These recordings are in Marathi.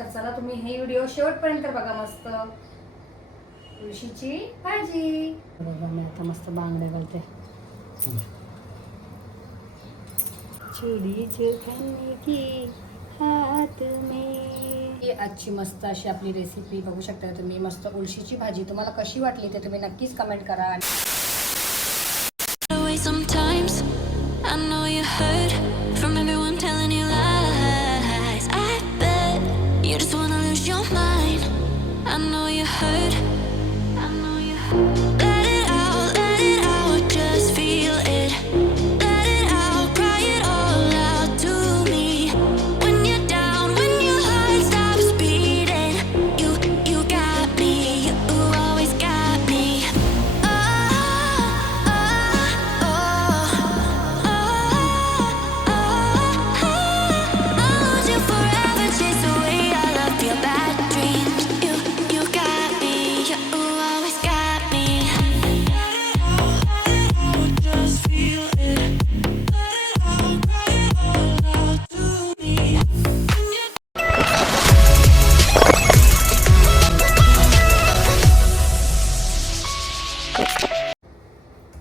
तर चला तुम्ही हे व्हिडिओ शेवटपर्यंत बघा. मस्त तुळशीची भाजी बघा. मी आता मस्त बांगड्या घालते. चिडी खाने की हात में. ही आजची मस्त अशी आपली रेसिपी बघू शकता तुम्ही. मस्त तुळशीची भाजी तुम्हाला कशी वाटली ते तुम्ही नक्कीच कमेंट करा. Sometimes I know you heard from everyone telling you lies. I bet you just wanna lose your mind. I know you heard. I know you heard. Let it out, just feel it. Let it out, cry it all out to me. When you're down, when your heart stops beating, you got me, you always got me.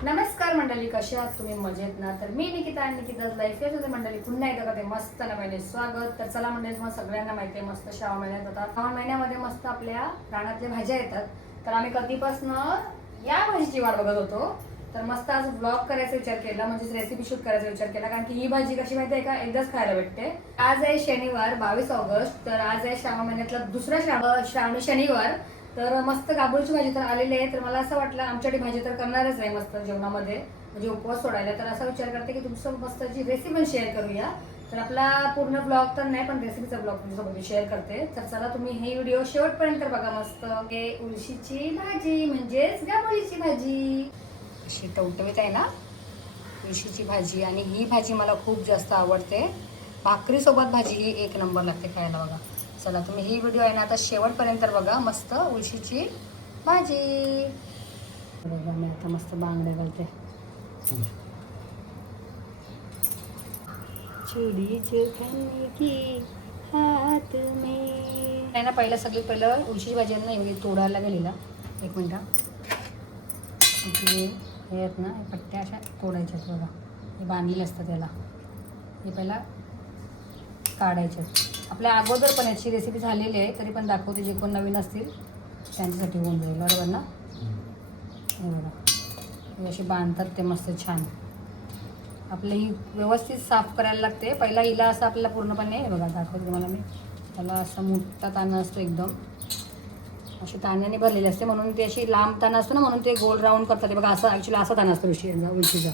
नमस्कार मंडळी, कसे आहात तुम्ही? मजेत ना? तर मी निकिता आणि निकिताज लाईफ या मंडळी पुन्हा एकदा करते मस्त नव्याने स्वागत. तर चला मंडळी, तुम्हाला सगळ्यांना माहिती आहे मस्त श्रावण महिन्यात होता. श्रावण महिन्यामध्ये मस्त आपल्या रानातल्या भाज्या येतात. तर आम्ही कधीपासून या भाजीची वाट बघत होतो. तर मस्त आज ब्लॉग करायचा विचार केला, म्हणजे रेसिपी शूट करायचा विचार केला. कारण की ही भाजी कशी माहिती आहे का, एकदाच खायला भेटते. आज आहे शनिवार 22 ऑगस्ट. तर आज आहे श्रावण महिन्यातला दुसरा श्रावणी शनिवार. तर मस्त गाबोळीची भाजी तर आलेली आहे. तर मला असं वाटलं आमच्याकडे भाजी तर करणारच नाही मस्त जेवणामध्ये, म्हणजे उपवास सोडायला. तर असा विचार करते की तुमचं मस्त जी रेसिपी शेअर करूया. तर आपला पूर्ण ब्लॉग तर नाही, पण रेसिपीचा ब्लॉग तुमच्यासोबत शेअर करते. तर चला तुम्ही हे व्हिडिओ शेवटपर्यंत बघा. मस्त हे तुळशीची भाजी म्हणजेच गाबोळीची भाजी अशी टवटवीत आहे ना तुळशीची भाजी. आणि ही भाजी मला खूप जास्त आवडते. भाकरीसोबत भाजी ही एक नंबर लागते खायला बघा. चला तुम्ही ही व्हिडिओ आहे ना आता शेवटपर्यंत बघा. मस्त तुळशीची भाजी बघा. मी आता मस्त बांगड्या घालते. चिडी खाने की हात में आहे ना. पहिलं तुळशीची भाजी आहे ना एवढी तोडायला गेलेला. एक मिनटं. हे आहेत ना पट्ट्या अशा तोडायच्यात बघा. हे बांधलेले असतं त्याला. हे पहिला काढायच्यात. आपल्या अगोदर पण याची रेसिपी झालेली आहे, तरी पण दाखवते. जे कोण नवीन असतील त्यांच्यासाठी होऊन जाईल बरोबर ना. हे बघा हे अशी बांधतात ते मस्त छान. आपलं ही व्यवस्थित साफ करायला लागते. पहिला हिला असं आपल्याला पूर्णपणे हे बघा दाखवते तुम्हाला मी. त्याला असं मोठा ताना असतो एकदम, अशी ताण्याने भरलेली असते म्हणून ती अशी लांब ताना असतो ना, म्हणून ते गोल राऊंड करतात. बघा असं ॲक्च्युली असा ताना असतो उलशीचा.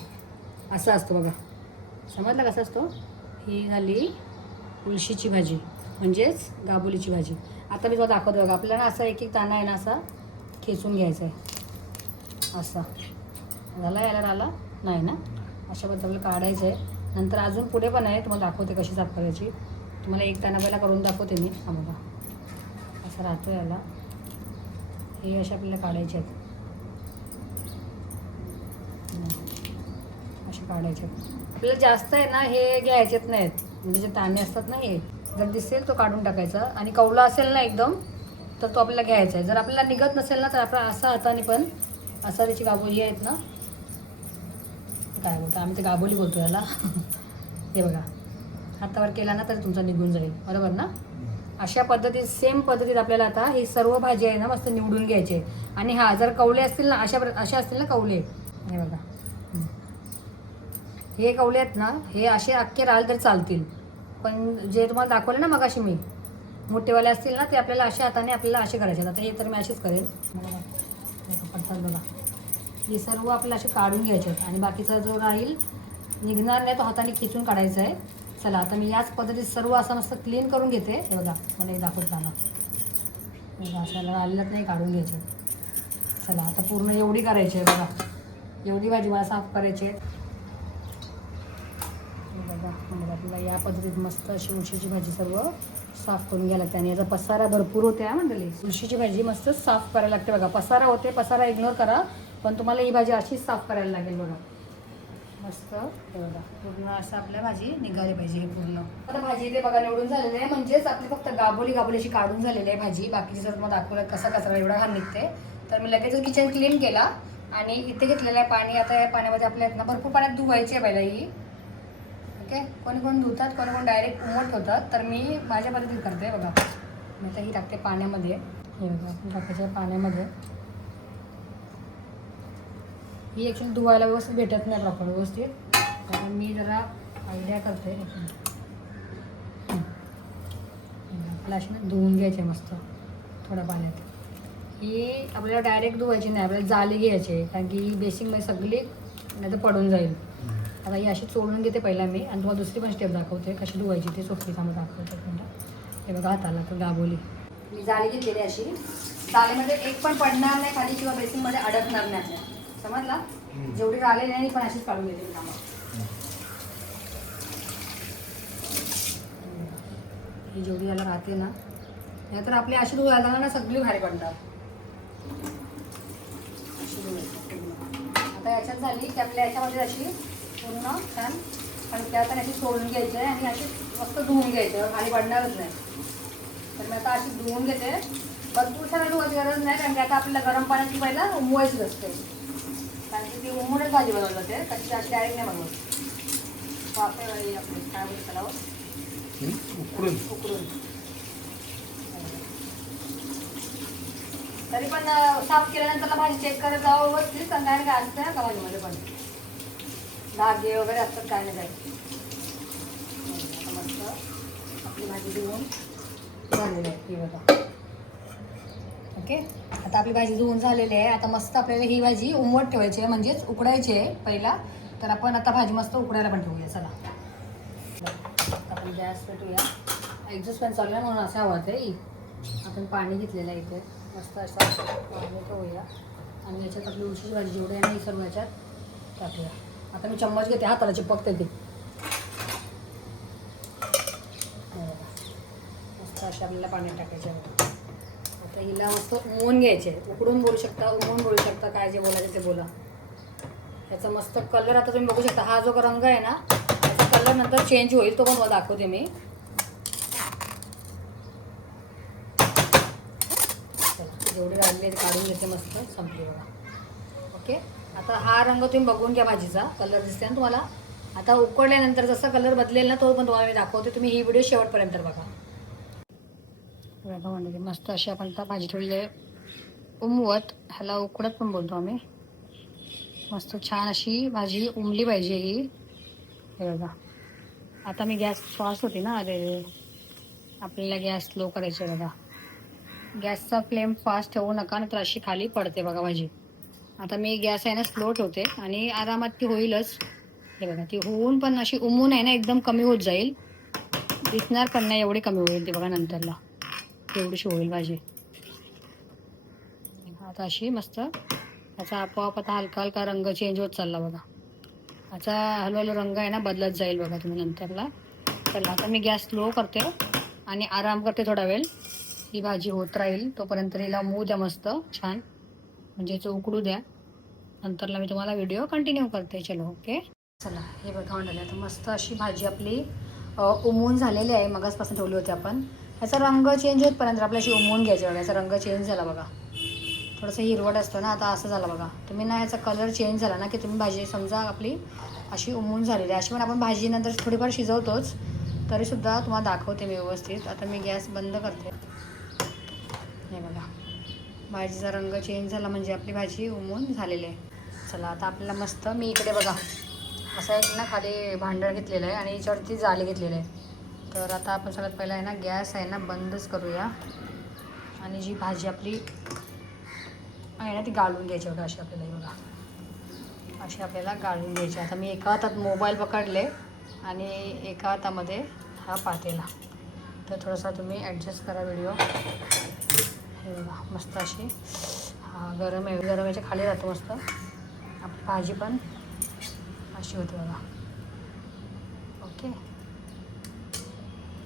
असा असतो बघा. समजलं कसं असतो. ही झाली तुळशीची भाजी म्हणजेच गाबोलीची भाजी. आता मी तुला दाखवतो बघा. आपल्याला असं एक एक ताना आहे ना असा खेचून घ्यायचा आहे. असा झाला, याला राहिला नाही ना. अशा पद्धतीने काढायचं आहे. नंतर अजून पुढे पण आहे, तुम्हाला दाखवते कशी साफ करायची. तुम्हाला एक ताना पहिला करून दाखवते मी. हा बघा असं राहतो याला. हे असे आपल्याला काढायचे आहेत. असे काढायचे आहेत. आपल्याला जास्त आहे ना हे घ्यायचेच नाहीत, म्हणजे जे ताने असतात ना हे जर दिसेल तो काढून टाकायचा. आणि कवला असेल ना एकदम तर तो आपल्याला घ्यायचा आहे. जर आपल्याला निघत नसेल ना तर आपण असा हाताने पण असा त्याची गाबोली आहेत ना, काय बोलतो आम्ही ते गाबोली बोलतो याला. हे बघा हातावर केला ना तर तुमचा निघून जाईल बरोबर ना. अशा पद्धतीत सेम पद्धतीत आपल्याला आता ही सर्व भाजी आहे ना मस्त निवडून घ्यायचे. आणि हा जर कवले असतील ना अशा असतील ना कवले, हे बघा हे कवले आहेत ना, हे असे अख्खे राहिले तर चालतील. पण जे तुम्हाला दाखवले ना मगाशी मी मोठेवाले असतील ना ते आपल्याला अशा हाताने आपल्याला असे करायचे. आता हे तर मी असेच करेल. पडतात बघा. हे सर्व आपल्याला असे काढून घ्यायचे आहेत. आणि बाकीचा जो राहील निघणार नाही तो हाताने खिचून काढायचा आहे. चला आता मी याच पद्धतीत सर्व असं मस्त क्लीन करून घेते. हे बघा मला एक दाखवताना बघा अशाला राहिलेलं नाही काढून घ्यायचे. चला आता पूर्ण एवढी करायची आहे बघा. एवढी भाजी मला साफ करायची आहे बघा. आपल्याला या पद्धतीत मस्त अशी तुळशीची भाजी सर्व साफ करून घ्यायला लागते. आणि याचा पसारा भरपूर होते मंडळी. तुळशीची भाजी मस्त साफ करायला लागते बघा. पसारा होते, पसारा इग्नोर करा, पण तुम्हाला ही भाजी अशीच साफ करायला लागेल बघा. मस्त हे बघा पूर्ण असं आपल्या भाजी निघाली पाहिजे हे पूर्ण. आता भाजी ते बघा निवडून झालेली आहे, म्हणजेच आपली फक्त गाबोली अशी काढून झालेली आहे भाजी. बाकीची सर्व मग दाखवलं कसा कचरा एवढा घाण निघते. तर मी लगेच किचन क्लीन केला आणि इथे घेतलेलं आहे पाणी. आता या पाण्यामध्ये आपल्याला भरपूर पाण्यात धुवायची आहे पहिला ही. ओके, कोणी कोण धुतात, कोणी डायरेक्ट उमट होतात. तर मी माझ्या पद्धतीत करते बघा. मी आता ही टाकते पाण्यामध्ये. हे बघा आपण टाकायच्या पाण्यामध्ये. ही ॲक्च्युली धुवायला व्यवस्थित भेटत नाही प्रॉपर व्यवस्थित, कारण मी जरा आयडिया करते. फ्लॅशने धुवून घ्यायचे मस्त थोड्या पाण्यात. ही आपल्याला डायरेक्ट धुवायची नाही, आपल्याला जाली घ्यायची, कारण की ही बेसिंगमध्ये सगळी नाही तर पडून जाईल. आता ही अशी चोळून घेते पहिला मी, आणि तुम्हाला दुसरी पण स्टेप दाखवते कशी धुवायची ते सोपी कामं दाखवते. हे बघा हाताला तर गाबोली मी जाळी घेतलेली अशी. जाळीमध्ये एक पण पडणार नाही खाली किंवा बेसिंगमध्ये अडकणार नाही आपल्या. समजला? जेवढी राहिलेली नाही पण अशीच काढून घेते कामं. ही जेवढी याला राहते ना, नाहीतर आपली अशी धुवायला ना सगळी बाहेर पडतात. अशी धुवायची. आता याच्यात झाली की आपल्या याच्यामध्ये अशी पूर्ण छान आणि त्यात अशी सोडून घ्यायची आहे आणि अशी मस्त धुवून घ्यायचं, खाली पडणारच नाही. तर मी आता अशी धुवून घेते. भरपूर साऱ्या धुवायची गरज नाही, कारण की आता आपल्याला गरम पाण्याची पहिला उमवायचीच असते, कारण की ती उमवूनच भाजी बनवली जाते. कशी अशी डायरेक्ट नाही बनवत. आपले काय बोलतो त्याला उकडून. तरी पण साफ केल्यानंतर भाजी चेक करत जावं व्यवस्थित, कारण काय असतं का भाजीमध्ये पण धागे वगैरे असतात काय नाही काय. मस्त आपली भाजी धुवून झालेली आहे ही बघा. ओके, आता आपली भाजी धुवून झालेली आहे. आता मस्त आपल्याला ही भाजी उमवत ठेवायची आहे, म्हणजेच उकडायची आहे पहिला. तर आपण आता भाजी मस्त उकडायला पण ठेवूया. चला आपण गॅस पेटूया. एक्झॉस्ट फॅन चालू आहे म्हणून असा आवाज आहे. आपण पाणी घेतलेलं आहे इथे, मस्त असं पाणी ठेवूया आणि याच्यात आपली उशीची भाजी जेवढी आहे ना ही सर्व याच्यात टाकूया. आता मी चम्मच घेते, हाताला चिपकते ते. मस्त अशी आपल्याला पाण्यात टाकायचे. आता हिला मस्त उमवून घ्यायचे. उकडून बोलू शकता, उमवून बोलू शकता, काय जे बोलायचं ते बोला. याचा मस्त कलर आता तुम्ही बघू शकता. हा जो रंग आहे ना त्याचा कलर नंतर चेंज होईल, तो पण मला दाखवते मी. जेवढी राहिली ते काढून घेते. मस्त संपली बघा. ओके, आता हा रंग तुम्ही बघून घ्या, भाजीचा कलर दिसते ना तुम्हाला. आता उकडल्यानंतर जसा कलर बदलेल ना तो पण तुम्हाला मी दाखवते. तुम्ही ही व्हिडिओ शेवटपर्यंत बघा. बघा म्हणजे मस्त अशी आपण आता भाजी ठेवली आहे उमवत. ह्याला उकडत पण बोलतो आम्ही. मस्त छान अशी भाजी उमली पाहिजे ही. हे बघा आता मी गॅस फास्ट होती ना, अरे आपल्याला गॅस स्लो करायचे बघा. गॅसचा फ्लेम फास्ट ठेवू नका, नंतर अशी खाली पडते बघा भाजी. आता मी गॅस आहे ना स्लो ठेवते आणि आरामात ती होईलच. हे बघा ती होऊन पण अशी उमून आहे ना एकदम कमी होत जाईल. दिसणार पण नाही एवढी कमी होईल ती बघा नंतरला. एवढीशी होईल भाजी. आता अशी मस्त याचा आपोआप आता हलका हलका रंग चेंज होत चालला बघा. याचा हळूहळू रंग आहे ना बदलत जाईल बघा तुम्ही नंतरला. चला आता मी गॅस स्लो करते आणि आराम करते थोडा वेळ. ही भाजी होत राहील तोपर्यंत हिला मऊ द्या मस्त छान, म्हणजे उकडू द्या. नंतरला मी तुम्हाला व्हिडिओ कंटिन्यू करते. चलो ओके. चला हे बघा म्हणलं आता मस्त अशी भाजी आपली उमवून झालेली आहे. मगाचपासून ठेवली होती आपण. ह्याचा रंग चेंज होतपर्यंत आपल्याला अशी उमवून घ्यायची बघा. याचा रंग चेंज झाला बघा. थोडंसं हिरवट असतं ना, आता असं झालं बघा. तुम्ही ना ह्याचा कलर चेंज झाला ना की तुम्ही भाजी समजा आपली अशी उमवून झालेली आहे. अशी पण आपण भाजी नंतर थोडीफार शिजवतोच, तरीसुद्धा तुम्हाला दाखवते मी व्यवस्थित. आता मी गॅस बंद करते. हे बघा भाजीचा रंग चेंज झाला म्हणजे आपली भाजी उमवून झालेली आहे. चला आता आपल्याला मस्त मी इकडे बघा असं एक ना खाली भांडण घेतलेलं आहे आणि याच्यावरती जाळी घेतलेलं आहे. तर आता आपण सगळ्यात पहिला आहे ना गॅस आहे ना बंदच करूया आणि जी भाजी आपली आहे ना ती गाळून घ्यायची बघा. अशी आपल्याला बघा अशी आपल्याला गाळून घ्यायची. आता मी एका हातात मोबाईल पकडले आणि एका हातामध्ये हा पातेला. तर थोडासा तुम्ही ॲडजस्ट करा व्हिडिओ. हे बघा मस्त अशी हा गरम आहे, गरम याच्या खाली राहतो मस्त. आपली भाजी पण अशी होते बघा. ओके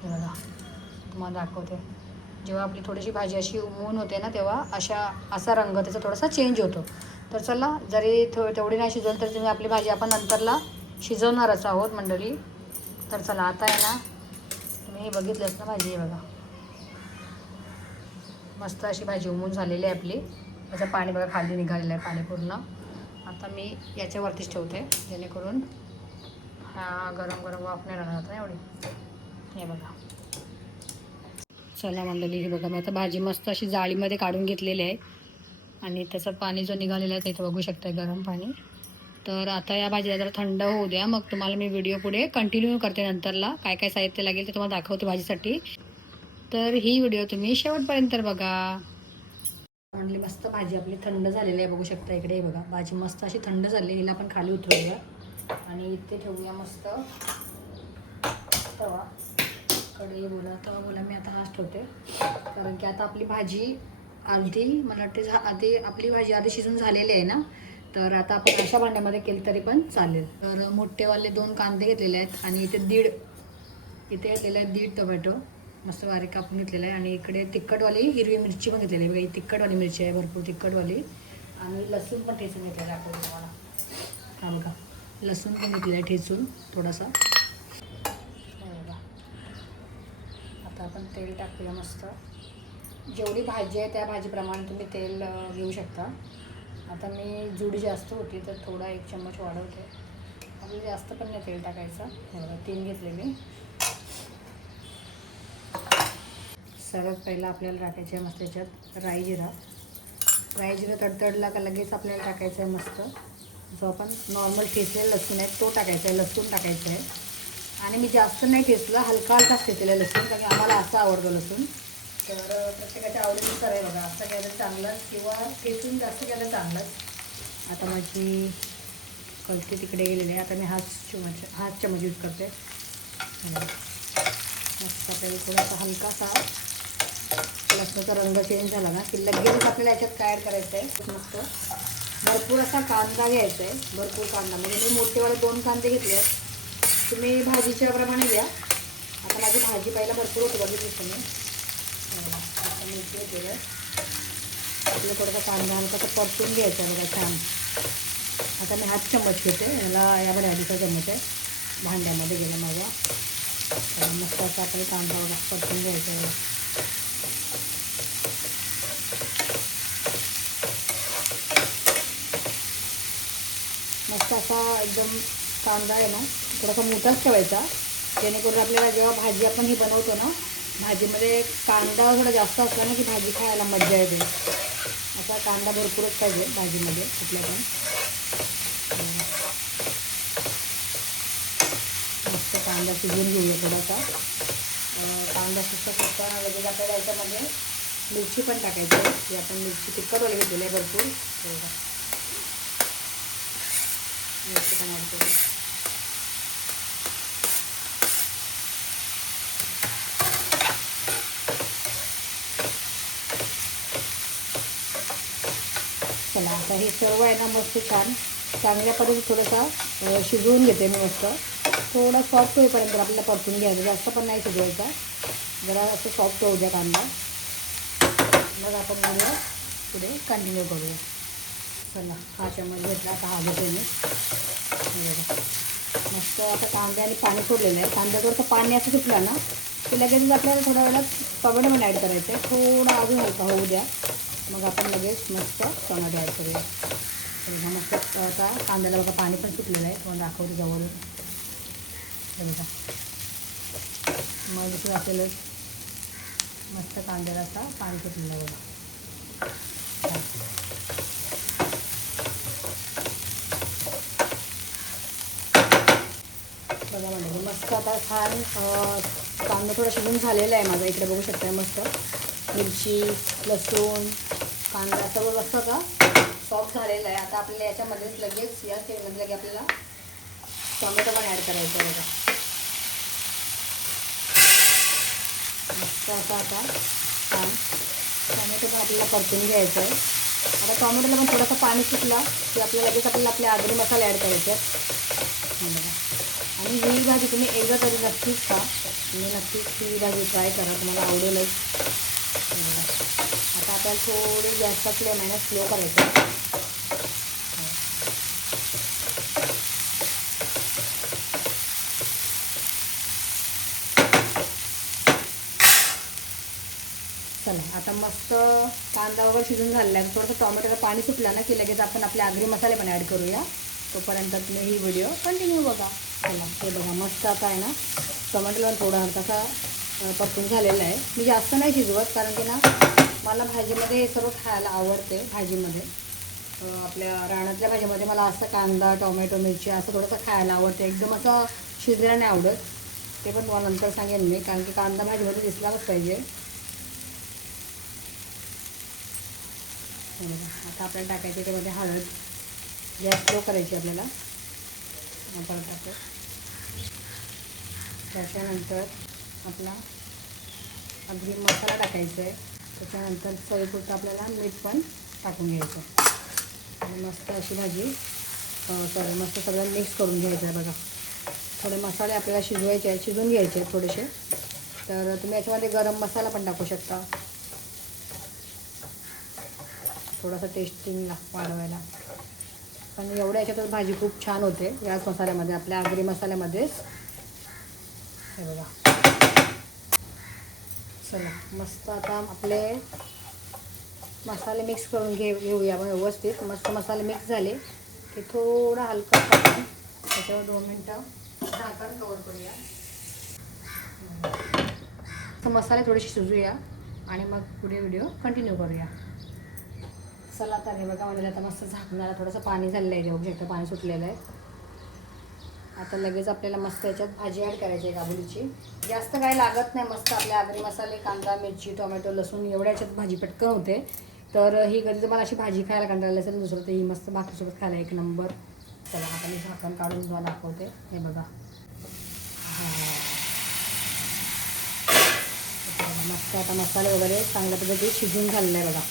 हे बघा तुम्हाला दाखवते. जेव्हा आपली थोडीशी भाजी अशी उमवून होते ना तेव्हा असा रंग त्याचा थोडासा चेंज होतो. तर चला जरी तेवढी नाही शिजवली तरी तुम्ही आपली भाजी आपण नंतरला शिजवणारच आहोत मंडळी. तर चला आता आहे ना, तुम्ही हे बघितलंच ना भाजी आहे बघा, मस्त अशी भाजी उमून झालेली आहे आपली. त्याचं पाणी बघा खाली निघालेलं आहे पाणी पूर्ण. आता मी याच्यावरतीच ठेवते जेणेकरून हा गरम गरम वाफ नाही राहणार ना एवढी. हे बघा चला मंडळी, हे बघा मी आता भाजी मस्त अशी जाळीमध्ये काढून घेतलेली आहे आणि त्याचं पाणी जो निघालेलं आहे ते बघू शकता गरम पाणी. तर आता या भाजीला जरा थंड होऊ द्या, मग तुम्हाला मी व्हिडिओ पुढे कंटिन्यू करते. नंतरला काय काय साहित्य लागेल ते तुम्हाला दाखवते भाजीसाठी. तर ही व्हिडिओ तुम्ही शेवटपर्यंत बघा. म्हणली मस्त भाजी आपली थंड झालेली आहे बघू शकता. इकडे हे बघा भाजी मस्त अशी थंड झाली. हिला आपण खाली उतरवूया आणि इथे ठेवूया मस्त तवा. कढई बोला मी आता हाच ठेवते, कारण की आता आपली भाजी अर्धी मला वाटते आधी आपली भाजी आधी शिजून झालेली आहे ना. तर आता आपण अशा भांड्यामध्ये केली तरी पण चालेल. तर मोठेवाले 2 कांदे घेतलेले आहेत आणि इथे घेतलेले आहेत 1.5 टोमॅटो मस्त बारीक कापून घेतलेलं आहे. आणि इकडे तिखटवाली हिरवी मिरची पण घेतलेली आहे बघा. ही तिखटवाली मिरची आहे, भरपूर तिखटवाली. आणि लसूण पण ठेचून घेतलेलं आहे आपण तुम्हाला. हा बघा लसूण पण घेतलेलं आहे ठेचून थोडासा. बघा आता आपण तेल टाकूया मस्त. जेवढी भाजी आहे त्या भाजीप्रमाणे तुम्ही तेल घेऊ शकता. आता मी जुडी जास्त होती तर थोडा 1 चम्मच वाढवते. आपल्याला जास्त पण नाही तेल टाकायचं. हे बघा 3 घेतले मी. सर्वात पहिला आपल्याला टाकायचं आहे मस्त याच्यात राई जिरा तडतडला का लगेच आपल्याला टाकायचं आहे मस्त जो आपण नॉर्मल ठेचलेला लसूण आहे तो टाकायचा आहे. लसूण टाकायचं आहे आणि मी जास्त नाही ठेचलं, हलकाच ठेचलेलं लसूण, कारण आम्हाला असं आवडतं लसूण. तर प्रत्येकाच्या आवडीनुसार आहे बघा. असं केलं चांगलंच किंवा ठेचून जास्त केलं चांगलंच. आता माझी कलती तिकडे गेलेली आहे. आता मी हाच चमच यूज करते. मस्त आपल्याला थोडासा हलकासा लसणाचा रंग चेंज झाला ना की लगेच आपल्याला याच्यात काय ॲड करायचं आहे. मस्त भरपूर असा कांदा घ्यायचा आहे, भरपूर कांदा. म्हणजे मी मोठेवाले 2 कांदे घेतले आहेत. तुम्ही भाजीच्या प्रमाणे घ्या. आता माझी भाजी पहिला भरपूर होती बघितली तुम्ही. आता मिरची घेतलेलं आपलं थोडासा कांदा हलकासा परतून घ्यायचा आहे बघा छान. आता मी हाच चम्मच घेते, याला यामध्ये आधीचा चम्मच आहे भांड्यामध्ये गेला माझा. मस्त असा आपल्याला कांदा बघा परतून घ्यायचा आहे. मस्त असा एकदम कांदा आहे ना थोडासा मोठाच ठेवायचा, जेणेकरून आपल्याला जेव्हा भाजी आपण ही बनवतो ना भाजीमध्ये कांदा थोडा जास्त असला ना की भाजी खायला मजा येते. असा कांदा भरपूरच पाहिजे भाजीमध्ये कुठल्या पण. मस्त कांदा शिजवून घेऊया थोडासा. कांदा शिजता लगेच आपल्याला याच्यामध्ये मिरची पण टाकायची आहे. की आपण मिरची तिखटवाली घेतलेली आहे भरपूर. मिरची पण ॲड करू. चला आता हे सर्व आहे ना मस्त छान चांगल्या पद्धतीने थोडंसं शिजवून घेते मी. मस्त थोडा सॉफ्ट होईपर्यंत आपल्याला परतून घ्यायचं, जास्त पण नाही शिजवायचा. जरा असं सॉफ्ट होऊ द्या कांदा, मग आपण बघूया पुढे कंटिन्यू करूया. चला हा चम्मच घेतला, आता हा घेते मी. मस्त आता कांद्याने पाणी सोडलेलं आहे. कांद्याचं पाणी असं सुटलं ना की लगेच आपल्याला थोड्या वेळात टोमॅटो पण ॲड करायचं आहे. थोडा अजून हलका होऊ द्या, मग आपण लगेच मस्त टोमॅटो ॲड करूया. मस्त आता कांद्याला बघा पाणी पण सुटलेलं आहे, तुम्हाला दाखवते जवळून. हे बघा मग दुसरं आपल्याला मस्त कांद्याला असा पाणी सुटलेलं आहे बघा. बघा म्हणजे मस्त आता छान कांदा थोडा शिजून झालेला आहे माझा. इकडे बघू शकता मस्त मिरची लसूण कांदा सर्व मस्त का सॉफ्ट झालेला आहे. आता आपल्याला याच्यामध्येच लगेच या तेलमध्ये लगे आपल्याला टोमॅटो पण ॲड करायचं आहे बघा. मस्त असं आता छान टोमॅटो पण आपल्याला परतून घ्यायचं आहे. आता टोमॅटोला पण थोडंसं पाणी सुटलं की आपल्याला लगेच आपले आगरी मसाले ॲड करायचे आहेत बघा. आणि ही भाजी तुम्ही एकदा तरी नक्कीच खा, तुम्ही नक्कीच ही भाजी ट्राय करा, तुम्हाला आवडेलच. आता आपल्याला थोडी गॅसचा फ्लेम आहे ना स्लो करायचं. चला आता मस्त कांदा वगैरे शिजून झालेला आहे. थोडंसं टोमॅटोचं पाणी सुटलं ना की लगेच आपण आपले आगरी मसाले पण ॲड करूया. तोपर्यंत तुम्ही ही व्हिडिओ कंटिन्यू बघा. चला हे बघा मस्त आता आहे ना टोमॅटोला थोडा हलकासा परतून झालेला आहे. मी जास्त नाही शिजवत कारण की ना मला भाजीमध्ये हे सर्व खायला आवडते. भाजीमध्ये आपल्या रानातल्या भाजीमध्ये मला असं कांदा टोमॅटो मिरची असं थोडंसं खायला आवडते. एकदम असं शिजलेलं नाही आवडत. ते पण तुम्हाला नंतर सांगेन मी कारण की कांदा भाजीमध्ये दिसलाच पाहिजे. आता आपल्याला टाकायचे त्यामध्ये हळद. गॅस स्लो करायची आपल्याला. परत टाकतो. त्याच्यानंतर आपला अगदी मसाला टाकायचा आहे. त्याच्यानंतर चवीपुरतं आपल्याला मीठ पण टाकून घ्यायचं आणि मस्त अशी भाजी मस्त सगळं मिक्स करून घ्यायचं आहे बघा. थोडे मसाले आपल्याला शिजवायचे आहेत, शिजून घ्यायचे आहेत थोडेसे. तर तुम्ही याच्यामध्ये गरम मसाला पण टाकू शकता थोडासा टेस्टिंगला वाढवायला. पण एवढ्या याच्यातच भाजी खूप छान होते याच मसाल्यामध्ये, आपल्या आगरी मसाल्यामध्येच. हे बघा. चला मस्त आता आपले मसाले मिक्स करून घेऊया व्यवस्थित. मस्त मसाले मिक्स झाले की थोडा हलका टाकून त्याच्यावर 2 मिनटं झाकण कवर करूया. तर मसाले थोडेसे शिजूया आणि मग पुढे व्हिडिओ कंटिन्यू करूया. चला तर हे बघा म्हणजे आता मस्त झाकणाला थोडंसं पाणी झालेलं आहे. बघू शकता पाणी सुटलेलं आहे. आता लगेच आपल्याला मस्त याच्यात भाजी ॲड करायची आहे काबुलीची. जास्त काही लागत नाही. मस्त आपले आगरी मसाले कांदा मिरची टोमॅटो लसूण एवढ्या याच्यात भाजी पटकन होते. तर ही कधी तुम्हाला अशी भाजी खायला कंटाळली असेल दुसरं तर ही मस्त भाकरीसोबत खायला एक नंबर. चला आता मी झाकण काढून तुम्हाला दाखवते. हे बघा मस्त आता मसाले वगैरे चांगल्या पद्धतीने शिजून झालेलं आहे बघा.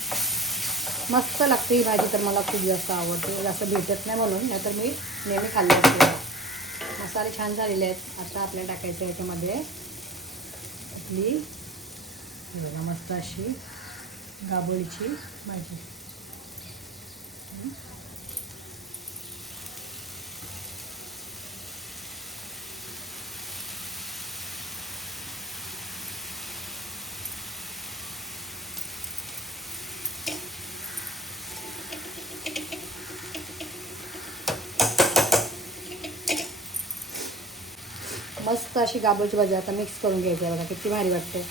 मस्त लागते ही भाजी. तर मला खूप जास्त आवडते. जास्त भेटत नाही म्हणून, नाहीतर मी नेहमी खाल्ली असते. मसाले छान झालेले आहेत. आता आपल्याला टाकायचं आहे याच्यामध्ये आपली हे बघा मस्त अशी गाबोळीची भाजी. मस्त अशी गाबोळीची भाजी आता मिक्स करून घ्यायची आहे बघा. किती भारी वाटते.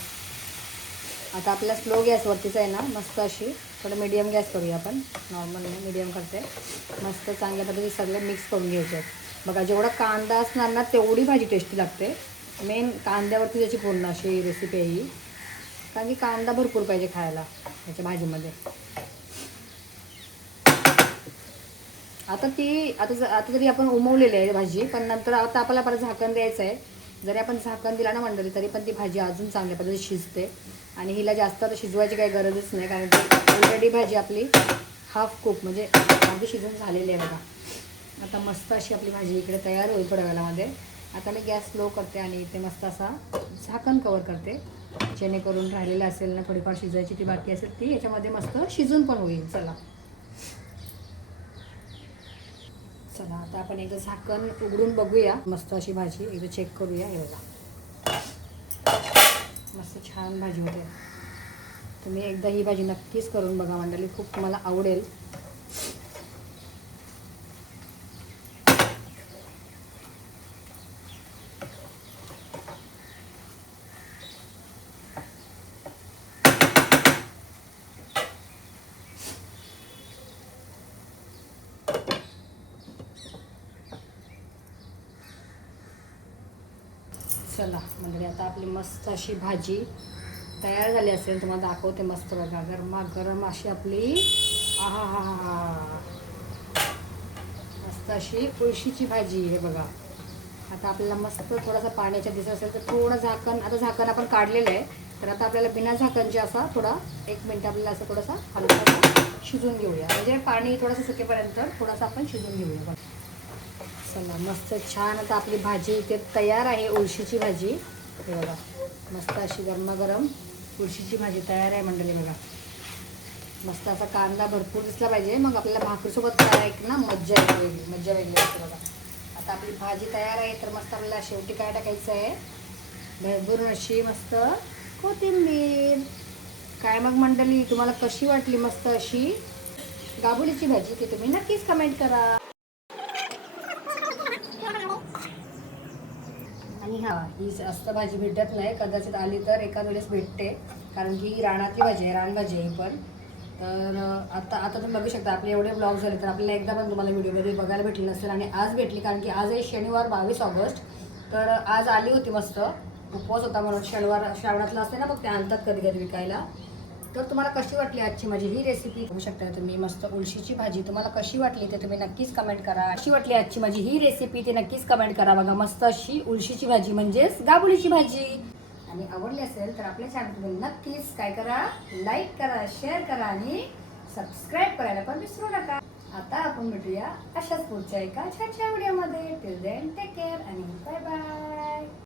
आता आपल्याला स्लो गॅसवरतीच आहे ना मस्त अशी थोडं मीडियम गॅस करूया आपण. नॉर्मल नाही मीडियम करते. मस्त चांगल्या पद्धतीने सगळे मिक्स करून घ्यायचे आहेत बघा. जेवढा कांदा असणार ना तेवढी भाजी टेस्टी लागते. मेन कांद्यावरती त्याची पूर्ण अशी रेसिपी आहे ही. कारण की कांदा भरपूर पाहिजे खायला याच्या भाजीमध्ये. आता जरी आपण उमवलेली आहे भाजी पण नंतर आता आपल्याला परत झाकण द्यायचं आहे. जरी आपण झाकण दिला ना मंडळी तरी पण ती भाजी अजून चांगल्या पद्धतीने शिजते. आणि हिला जास्त आता शिजवायची काही गरजच नाही कारण की ऑलरेडी भाजी आपली हाफ कुक म्हणजे भाजी शिजून झालेली आहे बघा. आता मस्त अशी आपली भाजी इकडे तयार होईल थोड्या वेळामध्ये. आता मी गॅस स्लो करते आणि इथे मस्त असा झाकण कवर करते जेणेकरून राहिलेलं असेल ना थोडीफार शिजायची ती बाकी असेल ती याच्यामध्ये मस्त शिजून पण होईल. चला आता आपण एकदा झाकण उघडून बघूया. मस्त अशी भाजी एकदा चेक करूया. हे बघा मस्त छान भाजी होते. तुम्ही एकदा ही भाजी नक्कीच करून बघा मंडळी. खूप तुम्हाला आवडेल. चला म्हणजे आता आपली मस्त अशी भाजी तयार झाली असेल. तुम्हाला दाखवते मस्त बघा गरमागरम अशी आपली मस्त अशी तुळशीची भाजी. हे बघा आता आपल्याला मस्त थोडासा पाण्याच्या दिसत असेल तर थोडं झाकण. आता झाकण आपण काढलेलं आहे तर आता आपल्याला बिना झाकणचे असा थोडा 1 मिनिट आपल्याला असं थोडासा हलका शिजून घेऊया. म्हणजे पाणी थोडंसं सुकेपर्यंत थोडंसं आपण शिजून घेऊया. चला मस्त छान आता आपली भाजी इथे तयार आहे. उळशीची भाजी. हे बघा मस्त अशी गरमागरम उळशीची भाजी तयार आहे मंडळी. बघा मस्त असा कांदा भरपूर दिसला पाहिजे मग आपल्याला भाकरीसोबत काय ना मज्जा वेगळी असते बघा. आता आपली भाजी तयार आहे तर मस्त आपल्याला शेवटी काय टाकायचं आहे भरपूर अशी मस्त कोथिंबीर. काय मग मंडळी, तुम्हाला कशी वाटली मस्त अशी गाबुलीची भाजी ती तुम्ही नक्कीच कमेंट करा. आणि हा, ही जास्त भाजी भेटत नाही, कदाचित आली तर एखाद वेळेस भेटते, कारण की रानातली भाजी आहे, रानभाजी आहे ही पण. तर आता तुम्ही बघू शकता आपले एवढे ब्लॉग झाले तर आपल्याला एकदा पण तुम्हाला व्हिडिओमध्ये बघायला भेटली नसेल. आणि आज भेटली कारण की आज आहे शनिवार 22 ऑगस्ट. तर आज आली होती, मस्त उपवास होता म्हणून. शनिवार श्रावणातला असते ना, मग ते आणतात कधी कधी विकायला. तर तुम्हाला कशी वाटली आजची माझी ही रेसिपी बघू शकता तुम्ही, मस्त उलशीची भाजी तुम्हाला कशी वाटली ते तुम्ही नक्कीच कमेंट करा. कशी वाटली आजची माझी ही रेसिपी ते नक्कीच कमेंट करा. बघा मस्त अशी उलशीची भाजी म्हणजेच गाबुलीची भाजी. आणि आवडली असेल तर आपल्या चॅनल तुम्ही नक्कीच काय करा, लाईक करा, शेअर करा आणि सबस्क्राईब करायला पण विसरू नका. आता आपण भेटूया अशाच पुढच्या एका छानशा व्हिडिओमध्ये. टिल देन टेक केअर आणि बाय बाय.